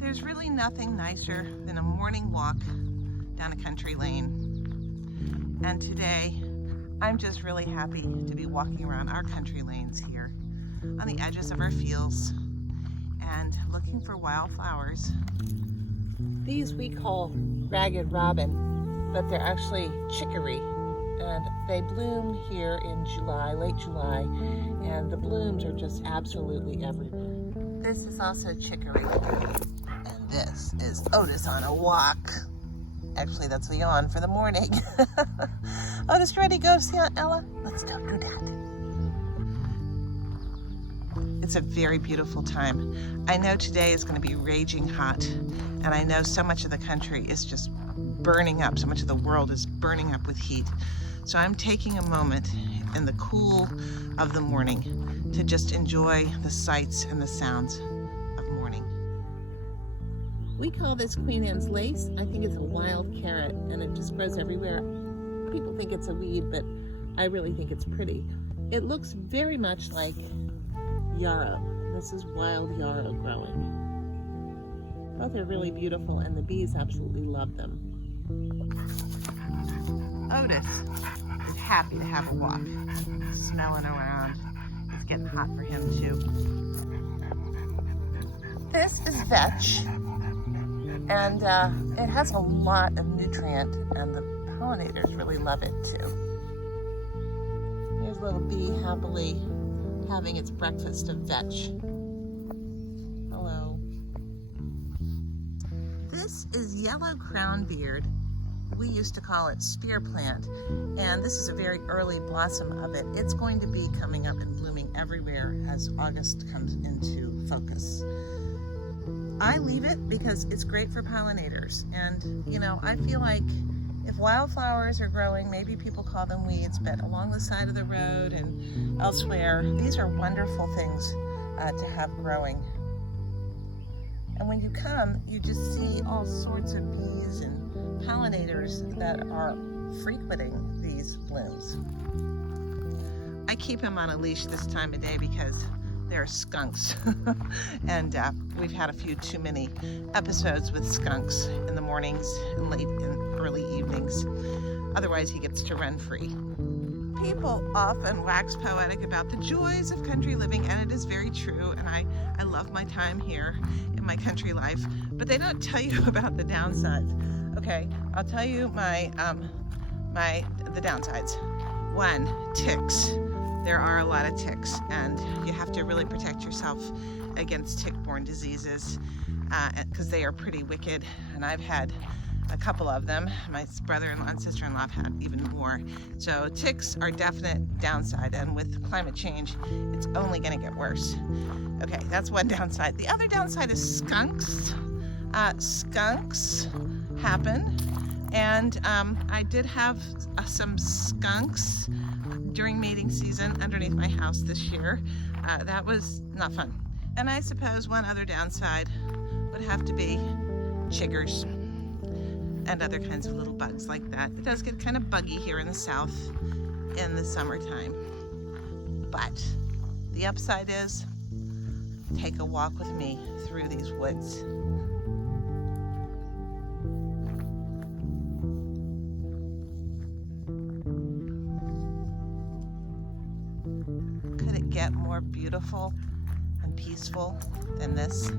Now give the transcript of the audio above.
There's really nothing nicer than a morning walk down a country lane. And today, I'm just really happy to be walking around our country lanes here on the edges of our fields and looking for wildflowers. These we call ragged robin, but they're actually chicory. And they bloom here in July, late July, and the blooms are just absolutely everywhere. This is also chicory. And this is Otis on a walk. Actually, that's the yawn for the morning. Otis, ready to go see Aunt Ella? Let's go do that. It's a very beautiful time. I know today is going to be raging hot, and I know so much of the country is just burning up. So much of the world is burning up with heat. So I'm taking a moment in the cool of the morning to just enjoy the sights and the sounds of morning. We call this Queen Anne's lace. I think it's a wild carrot and it just grows everywhere. People think it's a weed, but I really think it's pretty. It looks very much like yarrow. This is wild yarrow growing. Both are really beautiful and the bees absolutely love them. Otis is happy to have a walk. Smelling around. It's getting hot for him too. This is vetch, and it has a lot of nutrient, and the pollinators really love it too. Here's a little bee happily having its breakfast of vetch. Hello. This is yellow crownbeard. We used to call it spear plant, and this is a very early blossom of it. It's going to be coming up and blooming everywhere as August comes into focus. I leave it because it's great for pollinators, and you know, I feel like if wildflowers are growing, maybe people call them weeds, but along the side of the road and elsewhere, these are wonderful things to have growing. And when you come, you just see all sorts of bees and pollinators that are frequenting these blooms. I keep him on a leash this time of day because there are skunks. And we've had a few too many episodes with skunks in the mornings and late and early evenings. Otherwise, he gets to run free. People often wax poetic about the joys of country living, and it is very true, and I love my time here in my country life, but they don't tell you about the downsides. Okay, I'll tell you the downsides. 1, ticks. There are a lot of ticks, and you have to really protect yourself against tick-borne diseases because they are pretty wicked, and I've had a couple of them. My brother-in-law and sister-in-law have had even more. So ticks are definite downside, and with climate change, it's only going to get worse. Okay, that's one downside. The other downside is skunks. Skunks happen, and I did have some skunks during mating season underneath my house this year. That was not fun. And I suppose one other downside would have to be chiggers and other kinds of little bugs like that. It does get kind of buggy here in the south in the summertime. But the upside is, take a walk with me through these woods. Could it get more beautiful and peaceful than this?